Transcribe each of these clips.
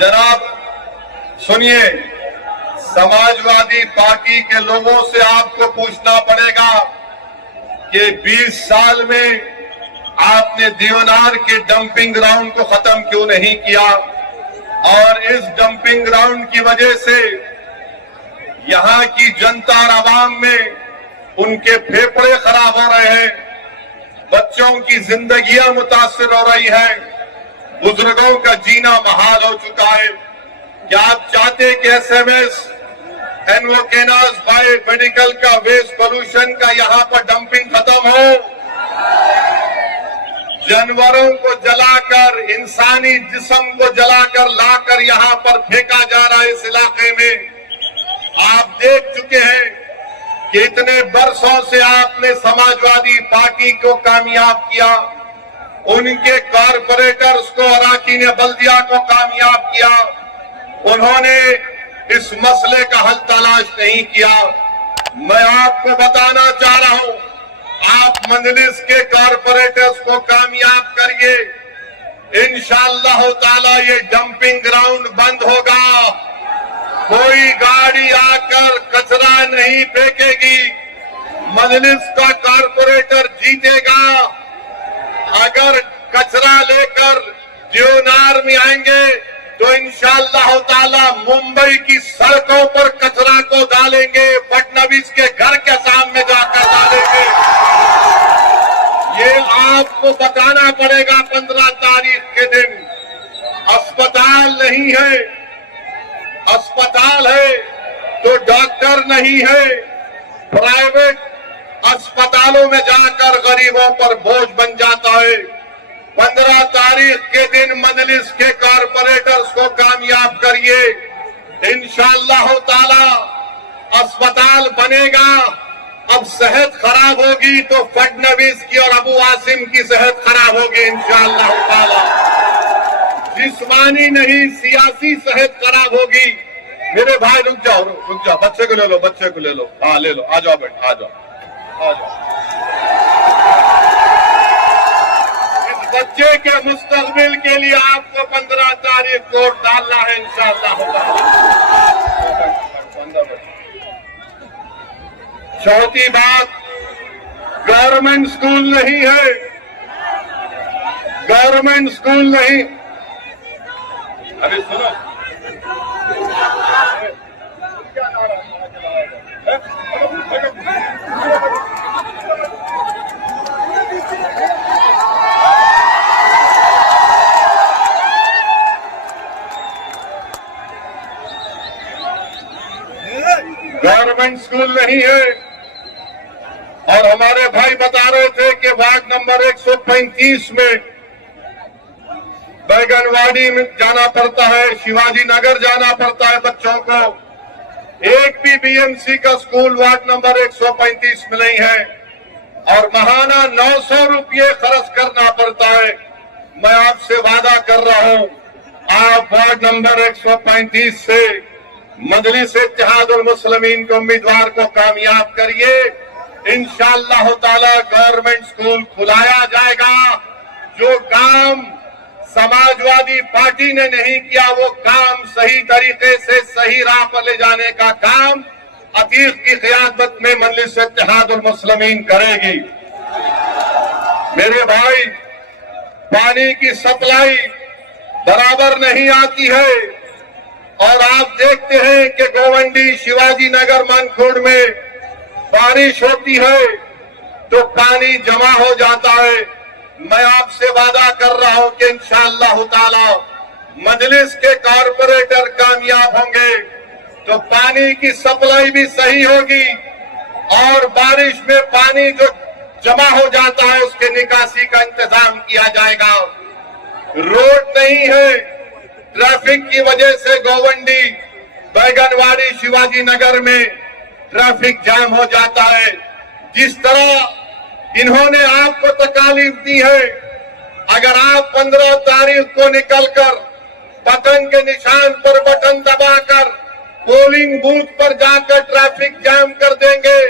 जनाब सुनिए, समाजवादी पार्टी के लोगों से आपको पूछना पड़ेगा कि 20 साल में आपने देवनार के डंपिंग ग्राउंड को खत्म क्यों नहीं किया। और इस डंपिंग ग्राउंड की वजह से यहां की जनता और आवाम में उनके फेफड़े खराब हो रहे हैं, बच्चों की जिंदगियां मुतासिर हो रही है, बुजुर्गों का जीना महाल हो चुका है। क्या आप चाहते कि एसएमएस एनवोकेनास बायो मेडिकल का वेस्ट पोल्यूशन का यहां पर डंपिंग खत्म हो? जानवरों को जलाकर, इंसानी जिस्म को जलाकर लाकर यहां पर फेंका जा रहा है। इस इलाके में आप देख चुके हैं कि इतने बरसों से आपने समाजवादी पार्टी को कामयाब किया, उनके कारपोरेटर्स को, अराकीन बल्दिया को कामयाब किया, उन्होंने इस मसले का हल तलाश नहीं किया। मैं आपको बताना चाह रहा हूं, आप मजलिस के कारपोरेटर्स को कामयाब करिए, इंशाअल्लाह ताला ये डंपिंग ग्राउंड बंद होगा। कोई गाड़ी आकर कचरा नहीं फेंकेगी, मजलिस का कारपोरेटर जीतेगा। अगर कचरा लेकर देवनार में आएंगे तो इंशाअल्लाह ताला मुंबई की सड़कों पर कचरा को डालेंगे, फडणवीस के घर के सामने जाकर डालेंगे। ये आपको बताना पड़ेगा 15 तारीख के दिन। अस्पताल नहीं है, अस्पताल है तो डॉक्टर नहीं है। प्राइवेट अस्पतालों में जाकर गरीबों पर बोझ बन जाता है। 15 तारीख के दिन मजलिस के कारपोरेटर्स को कामयाब करिए, इंशाअल्लाह ताला अस्पताल बनेगा। अब सेहत खराब होगी तो फडणवीस की और अबू आसिम की सेहत खराब होगी इंशाअल्लाह ताला। जिस्मानी नहीं, सियासी सेहत खराब होगी। मेरे भाई रुक जाओ, बच्चे को ले लो, बच्चे को ले लो। हाँ ले लो, आ जाओ बेटा, आ जाओ, आ जाओ। इस बच्चे के मुस्तकबिल के लिए आपको 15 तारीख को डालना है इंशाअल्लाह। चौथी बात, गवर्नमेंट स्कूल नहीं है, गवर्नमेंट स्कूल नहीं। अरे सुनो, गवर्नमेंट स्कूल नहीं है। और हमारे भाई बता रहे थे कि वार्ड नंबर 135 में बैगनवाड़ी में जाना पड़ता है, शिवाजी नगर जाना पड़ता है बच्चों को। एक भी बीएमसी का स्कूल वार्ड नंबर 135 में नहीं है और महाना 900 रुपये खर्च करना पड़ता है। मैं आपसे वादा कर रहा हूं, आप वार्ड नंबर 135 से मजलिस इत्तेहादुल मुस्लिमीन के उम्मीदवार को कामयाब करिए। इंशाअल्लाह ताला गवर्नमेंट स्कूल खुलाया जाएगा। जो काम समाजवादी पार्टी ने नहीं किया वो काम सही तरीके से सही राह पर ले जाने का काम अतीक की क़यादत में मजलिस इत्तेहादुल मुस्लिमीन करेगी। मेरे भाई, पानी की सप्लाई बराबर नहीं आती है और आप देखते हैं कि गोवंडी, शिवाजी नगर, मनखुर्द में बारिश होती है तो पानी जमा हो जाता है। मैं आपसे वादा कर रहा हूं कि इंशाअल्लाह ताला मजलिस के कारपोरेटर कामयाब होंगे तो पानी की सप्लाई भी सही होगी और बारिश में पानी जो जमा हो जाता है उसके निकासी का इंतजाम किया जाएगा। रोड नहीं है, ट्रैफिक की वजह से गोवंडी, बैगनवाड़ी, शिवाजी नगर में ट्रैफिक जाम हो जाता है। जिस तरह इन्होंने आपको तकालीफ दी है, अगर आप 15 तारीख को निकलकर बटन के निशान पर बटन दबाकर पोलिंग बूथ पर जाकर ट्रैफिक जाम कर देंगे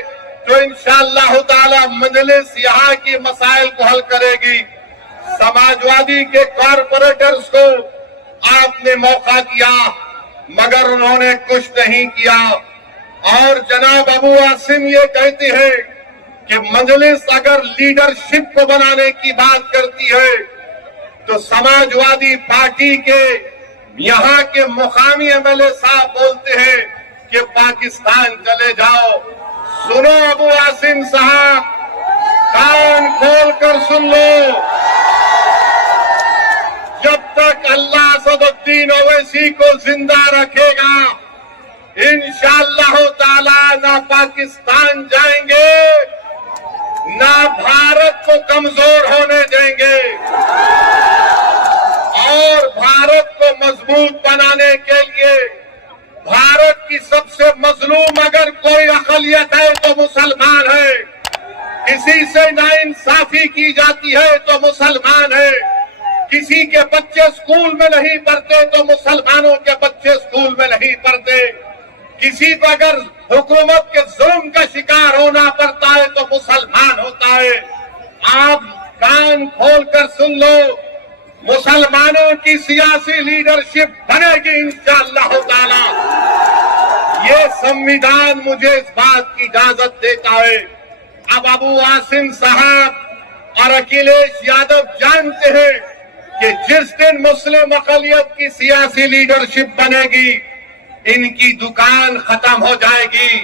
तो इंशाअल्लाह ताला मजलिस यहाँ की मसाइल को हल करेगी। समाजवादी के कारपोरेटर्स को आपने मौका दिया मगर उन्होंने कुछ नहीं किया। और जनाब अबू आसिम ये कहते हैं कि मजलिस अगर लीडरशिप को बनाने की बात करती है तो समाजवादी पार्टी के यहाँ के मुकामी एमएलए साहब बोलते हैं कि पाकिस्तान चले जाओ। सुनो अबू आसिम साहब, कान खोल कर सुन लो, जब तक अल्लाह असदुद्दीन ओवैसी को जिंदा रखेगा इंशाअल्लाह ताला ना पाकिस्तान जाएंगे ना भारत को कमजोर होने देंगे। और भारत को मजबूत बनाने के लिए भारत की सबसे मजलूम अगर कोई अकलियत है तो मुसलमान है, किसी से नाइंसाफी की जाती है तो मुसलमान है, किसी के बच्चे स्कूल में नहीं पढ़ते तो मुसलमानों के बच्चे स्कूल में नहीं पढ़ते, किसी को अगर हुकूमत के जुल्म का शिकार होना पड़ता है तो मुसलमान होता है। आप कान खोलकर सुन लो, मुसलमानों की सियासी लीडरशिप बनेगी इंशाअल्लाह ताला। ये संविधान मुझे इस बात की इजाजत देता है। अब अबू आसिम साहब और अखिलेश यादव जानते हैं कि जिस दिन मुस्लिम अकलियत की सियासी लीडरशिप बनेगी इनकी दुकान खत्म हो जाएगी,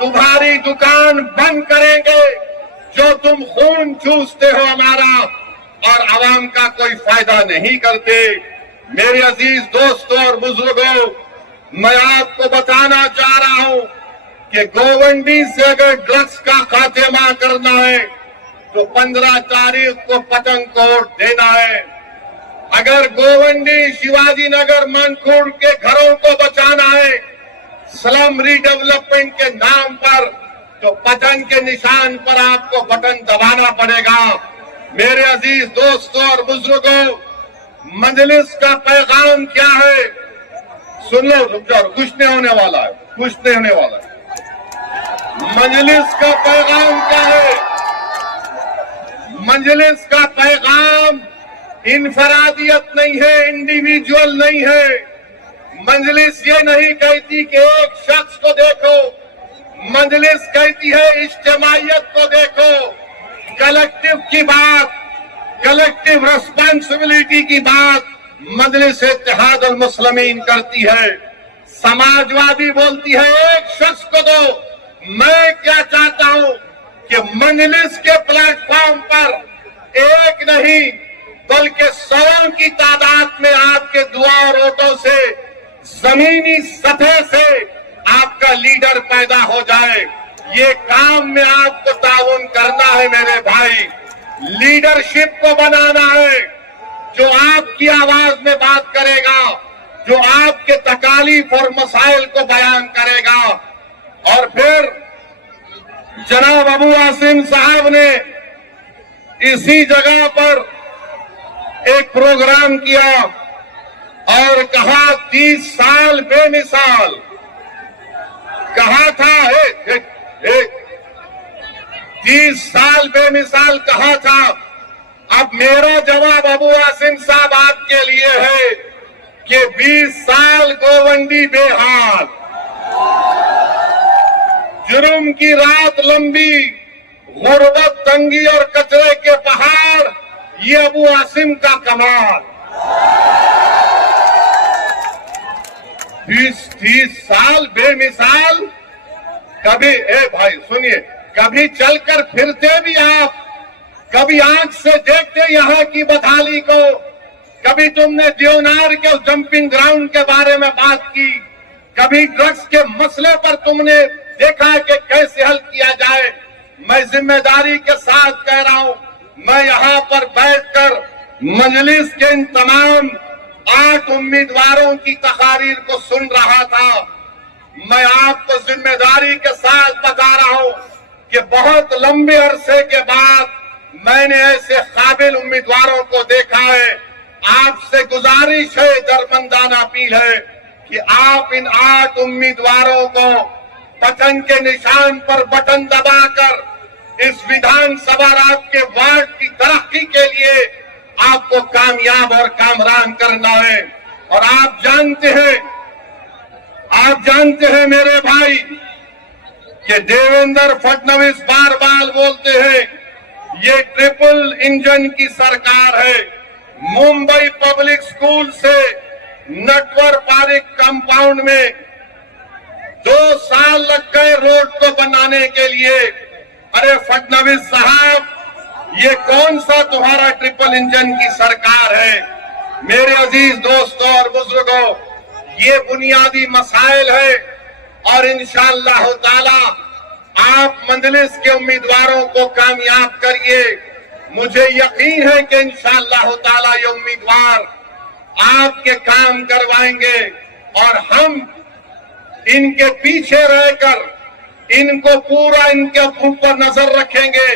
तुम्हारी दुकान बंद करेंगे, जो तुम खून चूसते हो हमारा और आवाम का कोई फायदा नहीं करते। मेरे अजीज दोस्तों और बुजुर्गों, मैं आपको बताना चाह रहा हूं कि गोवंडी से अगर ड्रग्स का खात्मा करना है तो 15 तारीख को पतंगकोट देना है। अगर गोवंडी शिवाजी नगर मनखुर्द के घरों को बचाना है स्लम रीडेवलपमेंट के नाम पर तो पतंग के निशान पर आपको बटन दबाना पड़ेगा। मेरे अजीज दोस्तों और बुजुर्गों, मजलिस का पैगाम क्या है सुन लो, रुक जाओ, कुछ नहीं होने वाला है, कुछ नहीं होने वाला है। मजलिस का पैगाम क्या है? मजलिस का पैगाम इनफरादियत नहीं है, इंडिविजुअल नहीं है। मजलिस ये नहीं कहती कि एक शख्स को देखो, मजलिस कहती है इज्तिमाइयत को देखो, कलेक्टिव की बात, कलेक्टिव रिस्पांसिबिलिटी की बात मजलिस इत्तेहाद अल मुस्लिमीन करती है। समाजवादी बोलती है एक शख्स को दो। मैं क्या चाहता हूं कि मजलिस के प्लेटफॉर्म पर एक नहीं बल्कि 100 की तादाद में आपके दुआ और वोटों से जमीनी सतह से आपका लीडर पैदा हो जाए। ये काम में आपको ताउन करना है मेरे भाई, लीडरशिप को बनाना है जो आपकी आवाज में बात करेगा, जो आपके तकालीफ और मसाइल को बयान करेगा। और फिर जनाब अबू आसिम साहब ने इसी जगह पर एक प्रोग्राम किया और कहा 30 साल बेमिसाल, कहा था 30 साल बेमिसाल कहा था। अब मेरा जवाब अबू आसिम साहब आपके लिए है कि 20 साल गोवंडी बेहाल, जुर्म की रात लंबी, गुर्बत, तंगी और कचरे के पहाड़, ये अबू आसिम का कमाल। 20-30 साल बेमिसाल, कभी भाई सुनिए, कभी चलकर फिरते भी आप, कभी आंख से देखते यहाँ की बदहाली को, कभी तुमने देवनार के जंपिंग ग्राउंड के बारे में बात की, कभी ड्रग्स के मसले पर तुमने देखा कि कैसे हल किया जाए। मैं जिम्मेदारी के साथ कह रहा हूं, मैं यहाँ पर बैठकर मजलिस के इन तमाम 8 उम्मीदवारों की तकारीर को सुन रहा था। मैं आपको जिम्मेदारी के साथ बता रहा हूं कि बहुत लंबे अरसे के बाद मैंने ऐसे काबिल उम्मीदवारों को देखा है। आपसे गुजारिश है, दरमंदाना अपील है कि आप इन 8 उम्मीदवारों को बटन के निशान पर बटन दबाकर इस विधानसभा राज के वार्ड की तरक्की के लिए आपको कामयाब और कामरान करना है। और आप जानते हैं मेरे भाई कि देवेंद्र फडणवीस बार बार बोलते हैं ये ट्रिपल इंजन की सरकार है। मुंबई पब्लिक स्कूल से नटवर पार्क कंपाउंड में 2 साल लग गए रोड को बनाने के लिए। अरे फडणवीस साहब, ये कौन सा तुम्हारा ट्रिपल इंजन की सरकार है? मेरे अजीज दोस्तों और बुजुर्गों, ये बुनियादी मसाइल है और इंशाअल्लाह ताला आप मंजलिस के उम्मीदवारों को कामयाब करिए। मुझे यकीन है कि इंशाअल्लाह ताला ये उम्मीदवार आपके काम करवाएंगे और हम इनके पीछे रहकर इनको पूरा इनके ऊपर नजर रखेंगे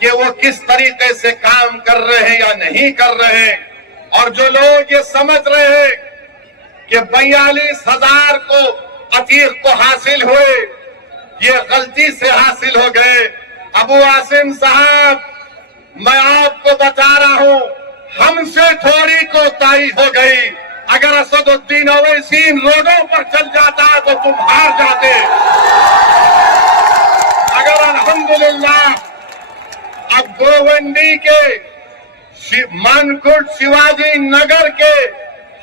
कि वो किस तरीके से काम कर रहे हैं या नहीं कर रहे हैं। और जो लोग ये समझ रहे हैं कि 42,000 को अतीक को हासिल हुए, ये गलती से हासिल हो गए। अबू आसिम साहब, मैं आपको बता रहा हूं, हमसे थोड़ी कोताही हो गई। अगर असदुद्दीन ओवैसी इन रोडों पर चल जाता तो तुम हार जाते। अगर अल्हम्दुलिल्लाह अब गोवंडी के मानकुट शिवाजी नगर के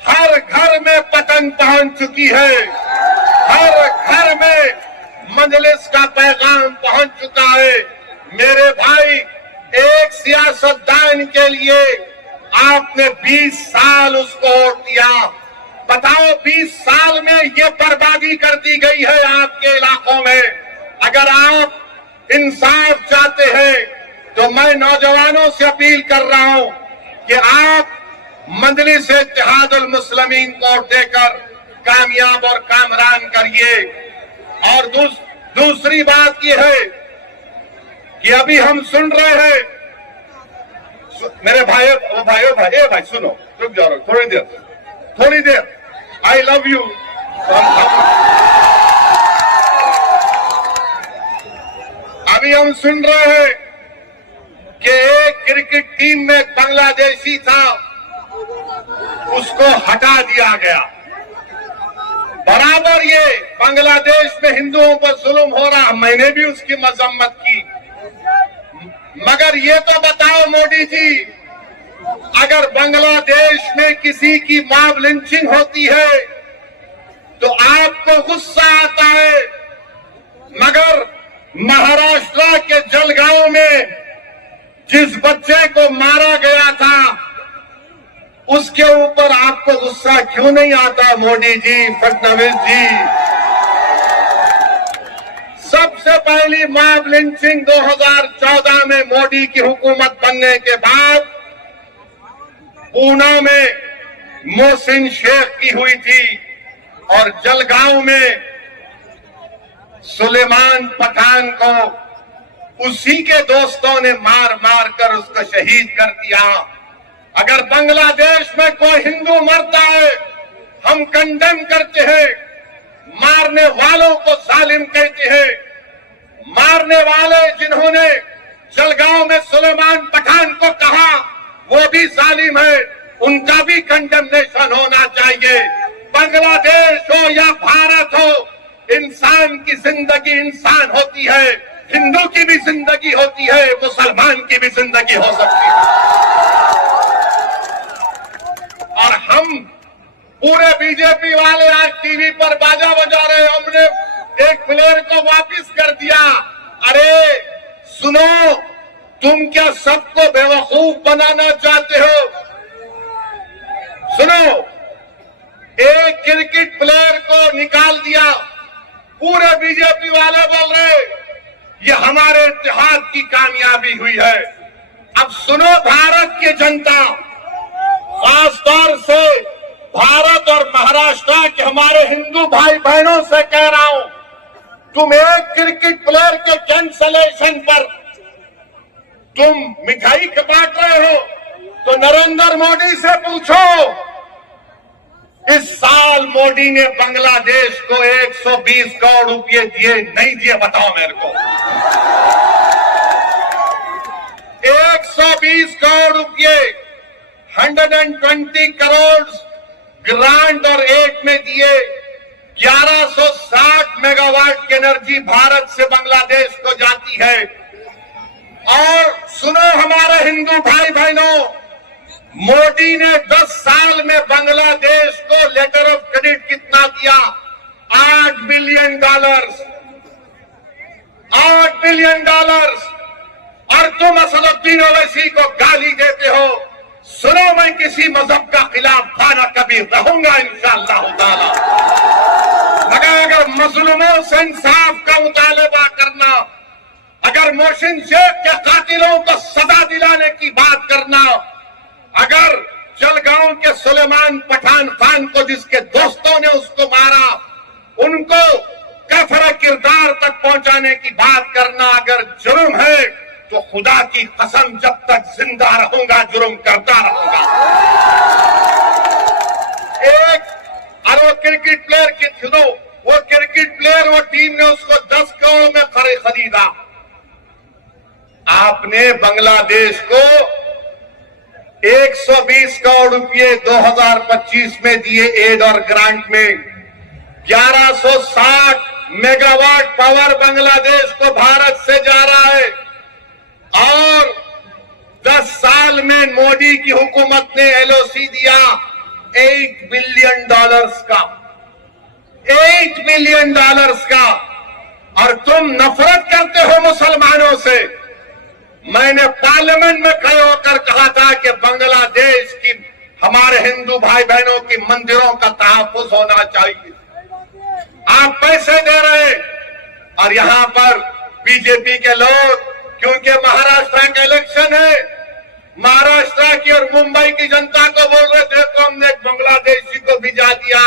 हर घर में पतंग पहुंच चुकी है, हर घर में मजलिस का पैगाम पहुंच चुका है। मेरे भाई, एक सियासतदान के लिए आपने 20 साल उसको वोट दिया। बताओ 20 साल में ये बर्बादी कर दी गई है आपके इलाकों में। अगर आप इंसाफ चाहते हैं तो मैं नौजवानों से अपील कर रहा हूं कि आप मजलिस इत्तेहादुल मुस्लिमीन को देकर कामयाब और कामरान करिए। और दूसरी बात यह है कि अभी हम सुन रहे हैं, मेरे भाई सुनो, रुक जाओ थोड़ी देर। I love you. अभी हम सुन रहे हैं कि एक क्रिकेट टीम में बांग्लादेशी था, उसको हटा दिया गया। बराबर ये बांग्लादेश में हिंदुओं पर जुल्म हो रहा, मैंने भी उसकी मजम्मत की। मगर ये तो बताओ मोदी जी, अगर बांग्लादेश में किसी की मॉब लिंचिंग होती है तो आपको गुस्सा आता है, मगर महाराष्ट्र के जलगांव में जिस बच्चे को मारा गया था उसके ऊपर आपको गुस्सा क्यों नहीं आता मोदी जी, फडणवीस जी? सबसे पहली मॉब लिंचिंग 2014 में मोदी की हुकूमत बनने के बाद पूना में मोहसिन शेख की हुई थी और जलगांव में सुलेमान पठान को उसी के दोस्तों ने मार मार कर उसको शहीद कर दिया। अगर बांग्लादेश में कोई हिंदू मरता है, हम कंडेम करते हैं। मारने वालों को जालिम कहते हैं। मारने वाले जिन्होंने जलगांव में सुलेमान पठान को कहा वो भी जालिम है, उनका भी कंडेमनेशन होना चाहिए। बांग्लादेश हो या भारत हो, इंसान की जिंदगी इंसान होती है, हिंदू की भी जिंदगी होती है, मुसलमान की भी जिंदगी हो सकती है। और हम पूरे बीजेपी वाले आज टीवी पर बाजा बजा रहे, हमने एक प्लेयर को वापस कर दिया। अरे सुनो, तुम क्या सबको बेवकूफ बनाना चाहते हो? सुनो, एक क्रिकेट प्लेयर को निकाल दिया, पूरे बीजेपी वाले बोल रहे ये हमारे इत्तेहाद की कामयाबी हुई है। अब सुनो भारत की जनता, खासतौर से भारत और महाराष्ट्र के हमारे हिंदू भाई बहनों से कह रहा हूं, तुम एक क्रिकेट प्लेयर के कैंसलेशन पर तुम मिठाई बांट रहे हो तो नरेंद्र मोदी से पूछो। इस साल मोदी ने बांग्लादेश को 120 करोड़ रुपए दिए नहीं दिए? बताओ मेरे को। 120 करोड़ रुपए, 120 करोड़ ग्रांट और एड में दिए 1160 मेगावाट की एनर्जी भारत से बांग्लादेश को जाती है। और सुनो हमारे हिंदू भाई बहनों, मोदी ने 10 साल में बांग्लादेश को लेटर ऑफ क्रेडिट कितना दिया? $8 बिलियन। $8 बिलियन। और तुम असदुद्दीन ओवैसी को गाली देते हो। सुनो, मैं किसी मजहब का खिलाफ था ना कभी रहूंगा इंशाअल्लाह ताला, मगर अगर मजलूमों से इंसाफ का मुतालबा करना, अगर मोहसिन शेख के कातिलों को सजा दिलाने की बात करना, अगर जलगांव के सुलेमान पठान खान को जिसके दोस्तों ने उसको मारा, उनको कफर किरदार तक पहुंचाने की बात करना अगर जुर्म है तो खुदा की कसम जब तक जिंदा रहूंगा जुर्म करता रहूंगा। वो क्रिकेट प्लेयर की सुनो, वो क्रिकेट प्लेयर, वो टीम ने उसको 10 करोड़ में खरीदा। आपने बांग्लादेश को 120 करोड़ रुपए 2025 में दिए एड और ग्रांट में। 1160 मेगावाट पावर बांग्लादेश को भारत से जा रहा है। और 10 साल में मोदी की हुकूमत ने एलओसी दिया $8 बिलियन का, $8 बिलियन का। और तुम नफरत करते हो मुसलमानों से। मैंने पार्लियामेंट में खड़े होकर कहा था कि बांग्लादेश की हमारे हिंदू भाई बहनों की मंदिरों का तहफ्फुज होना चाहिए। आप पैसे दे रहे और यहां पर बीजेपी के लोग, क्योंकि महाराष्ट्र का इलेक्शन है, महाराष्ट्र की और मुंबई की जनता को बोल रहे थे तो हमने एक बांग्लादेशी को भिजा दिया।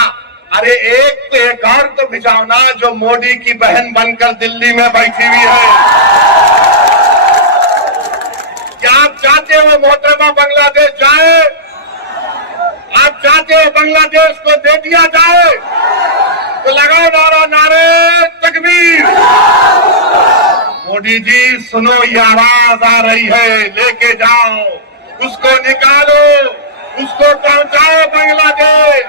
अरे एक और तो भिजाओ ना, जो मोदी की बहन बनकर दिल्ली में बैठी हुई है। क्या आप चाहते हो मोहतरमा बांग्लादेश जाए? आप चाहते हो बांग्लादेश को दे दिया जाए? तो लगाओ नारा, नारे तकबीर। मोदी जी सुनो, ये आवाज आ रही है, लेके जाओ, उसको निकालो, उसको पहुंचाओ बांग्लादेश।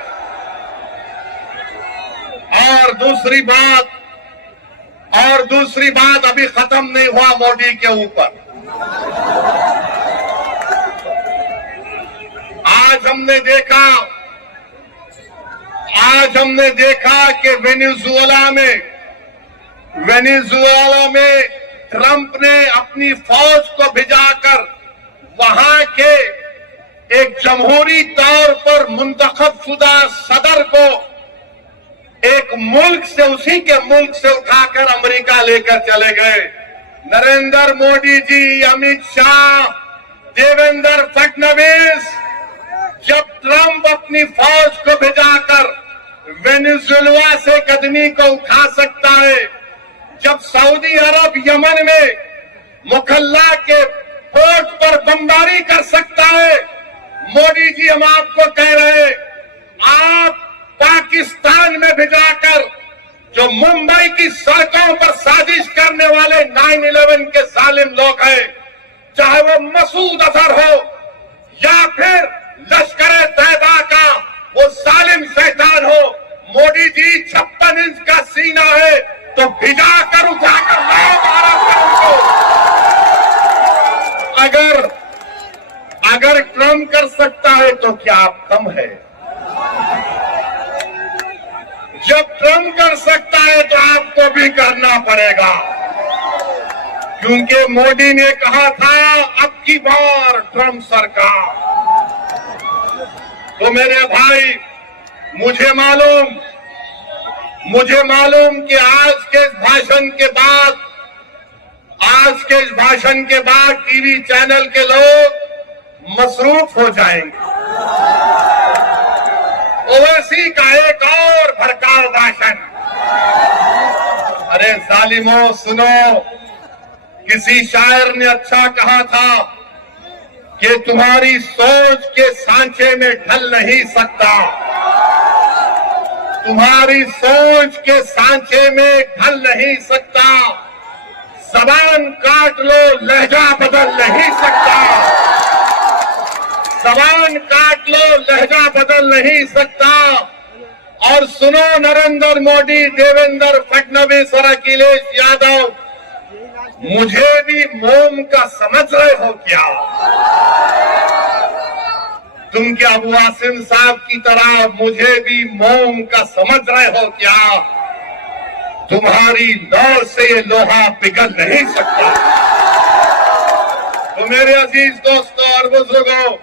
और दूसरी बात अभी खत्म नहीं हुआ मोदी के ऊपर। आज हमने देखा कि वेनेजुएला में ट्रंप ने अपनी फौज को भिजाकर वहां के एक जमहूरी तौर पर मुंतखब शुदा सदर को एक मुल्क से, उसी के मुल्क से उठाकर अमेरिका लेकर चले गए। नरेंद्र मोदी जी, अमित शाह, देवेंद्र फडणवीस, जब ट्रंप अपनी फौज को भिजाकर वेनेजुएला से कदमी को उठा सकता है, जब सऊदी अरब यमन में मुखल्ला के पोर्ट पर बमबारी कर सकता है, मोदी जी हम आपको कह रहे हैं, आप पाकिस्तान में भिजाकर जो मुंबई की सड़कों पर साजिश करने वाले 9/11 के जालिम लोग हैं, चाहे वो मसूद अजहर हो या फिर लश्कर तैयबा का वो जालिम शैतान हो, मोदी जी 56 इंच का सीना है तो भिजाकर उठाकर लाओ भारत को। अगर ट्रंप कर सकता है तो क्या आप कम है? जब ट्रंप कर सकता है तो आपको भी करना पड़ेगा, क्योंकि मोदी ने कहा था अब की बार ट्रंप सरकार। तो मेरे भाई, मुझे मालूम कि आज के इस भाषण के बाद टीवी चैनल के लोग मसरूफ हो जाएंगे। ओवैसी का एक और भड़काऊ भाषण। अरे जालिमों सुनो, किसी शायर ने अच्छा कहा था कि तुम्हारी सोच के सांचे में ढल नहीं सकता, तुम्हारी सोच के सांचे में ढल नहीं सकता, जबान काट लो लहजा बदल नहीं सकता। जबान काट लो, लहजा बदल नहीं सकता। और सुनो नरेंद्र मोदी, देवेंद्र फडणवीस और अखिलेश यादव, मुझे भी मोम का समझ रहे हो क्या? तुम क्या अबू आसिम साहब की तरह मुझे भी मोम का समझ रहे हो क्या? तुम्हारी लौ से ये लोहा पिघल नहीं सकता। तो मेरे अजीज दोस्तों और बुजुर्गों,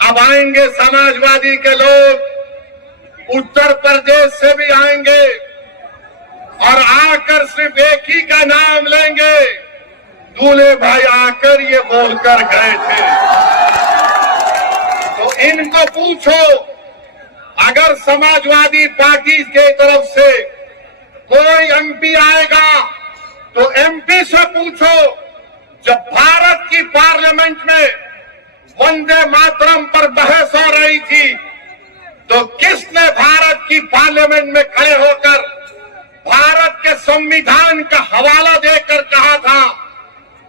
अब आएंगे समाजवादी के लोग, उत्तर प्रदेश से भी आएंगे और आकर सिर्फ एक ही का नाम लेंगे। दूल्हे भाई आकर ये बोलकर गए थे। तो इनको पूछो, अगर समाजवादी पार्टी के तरफ से कोई एमपी आएगा तो एमपी से पूछो, जब भारत की पार्लियामेंट में वंदे मातरम पर बहस हो रही थी तो किसने भारत की पार्लियामेंट में खड़े होकर भारत के संविधान का हवाला देकर कहा था?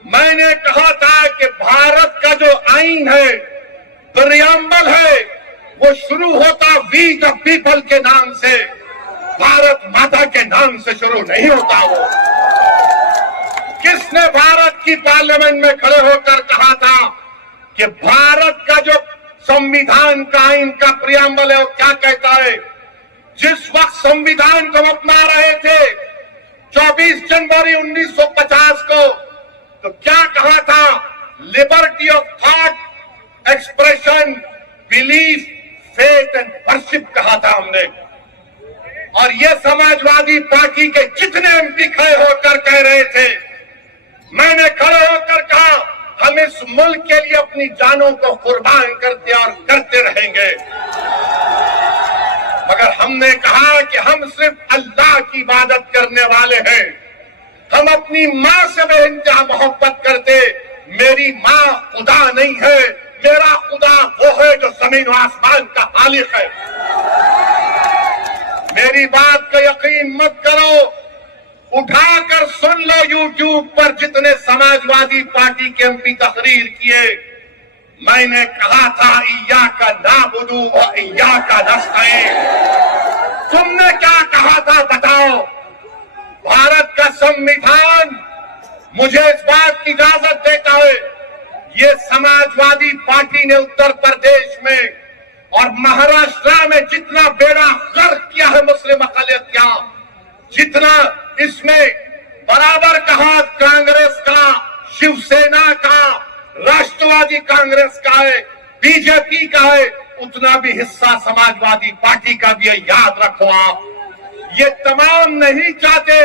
मैंने कहा था कि भारत का जो आईन है, प्रियम्बल है, वो शुरू होता वी द पीपल के नाम से, भारत माता के नाम से शुरू नहीं होता। वो किसने भारत की पार्लियामेंट में खड़े होकर कहा था कि भारत का जो संविधान का आईन का प्रियम्बल है वो क्या कहता है? जिस वक्त संविधान को अपना रहे थे 24 जनवरी 1950 को, तो क्या कहा था? Liberty of thought, expression, belief, faith and worship कहा था हमने। और ये समाजवादी पार्टी के जितने एमपी खड़े होकर कह रहे थे, मैंने खड़े होकर कहा हम इस मुल्क के लिए अपनी जानों को कुर्बान करते और करते रहेंगे। मगर हमने कहा कि हम सिर्फ अल्लाह की इबादत करने वाले हैं। हम अपनी माँ से बेइंतहा मोहब्बत करते। मेरी माँ खुदा नहीं है, मेरा खुदा वो है जो जमीन और आसमान का खालिक है। मेरी बात का यकीन मत करो, उठाकर सुन लो यूट्यूब पर जितने समाजवादी पार्टी के एमपी तकरीर किए। मैंने कहा था इय्याका नाबुदु व इय्याका नस्तईन। तुमने क्या कहा था बताओ? भारत का संविधान मुझे इस बात की इजाजत देता है। ये समाजवादी पार्टी ने उत्तर प्रदेश में और महाराष्ट्र में जितना बेड़ा गर्क किया है मुस्लिम अक़लियत का, जितना इसमें बराबर कहा कांग्रेस का, शिवसेना का, राष्ट्रवादी कांग्रेस का है, बीजेपी का है, उतना भी हिस्सा समाजवादी पार्टी का भी है। याद रखो आप, ये तमाम नहीं चाहते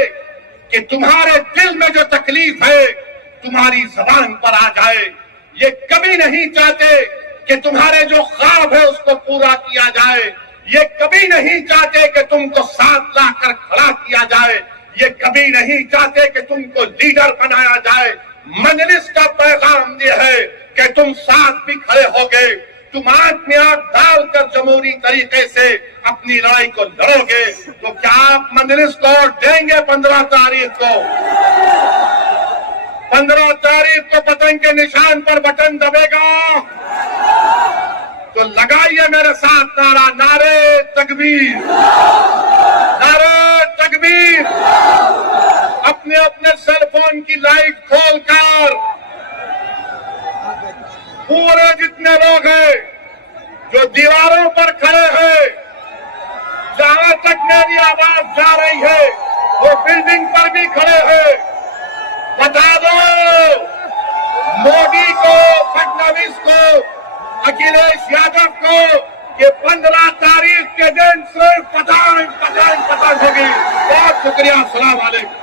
कि तुम्हारे दिल में जो तकलीफ है तुम्हारी जबान पर आ जाए। ये कभी नहीं चाहते कि तुम्हारे जो ख्वाब है उसको पूरा किया जाए। ये कभी नहीं चाहते कि तुमको साथ लाकर खड़ा किया जाए। ये कभी नहीं चाहते कि तुमको लीडर बनाया जाए। मजलिस का पैगाम ये है कि तुम साथ भी खड़े हो गए, तुम आंख में आंख डालकर जमहूरी तरीके से अपनी लड़ाई को लड़ोगे। तो क्या आप मजलिस को देंगे 15 तारीख को? 15 तारीख को पतंग के निशान पर बटन दबेगा तो लगाइए मेरे साथ नारा, नारे तकबीर, नारे तकबीर। अपने अपने सेलफोन की लाइट खोलकर पूरे जितने लोग हैं जो दीवारों पर खड़े हैं, जहां तक मेरी आवाज जा रही है वो बिल्डिंग पर भी खड़े हैं, बता दो मोदी को, फडणवीस को, अखिलेश यादव को कि 15 तारीख के दिन सिर्फ पठान होगी। बहुत शुक्रिया। अस्सलाम वालेकुम।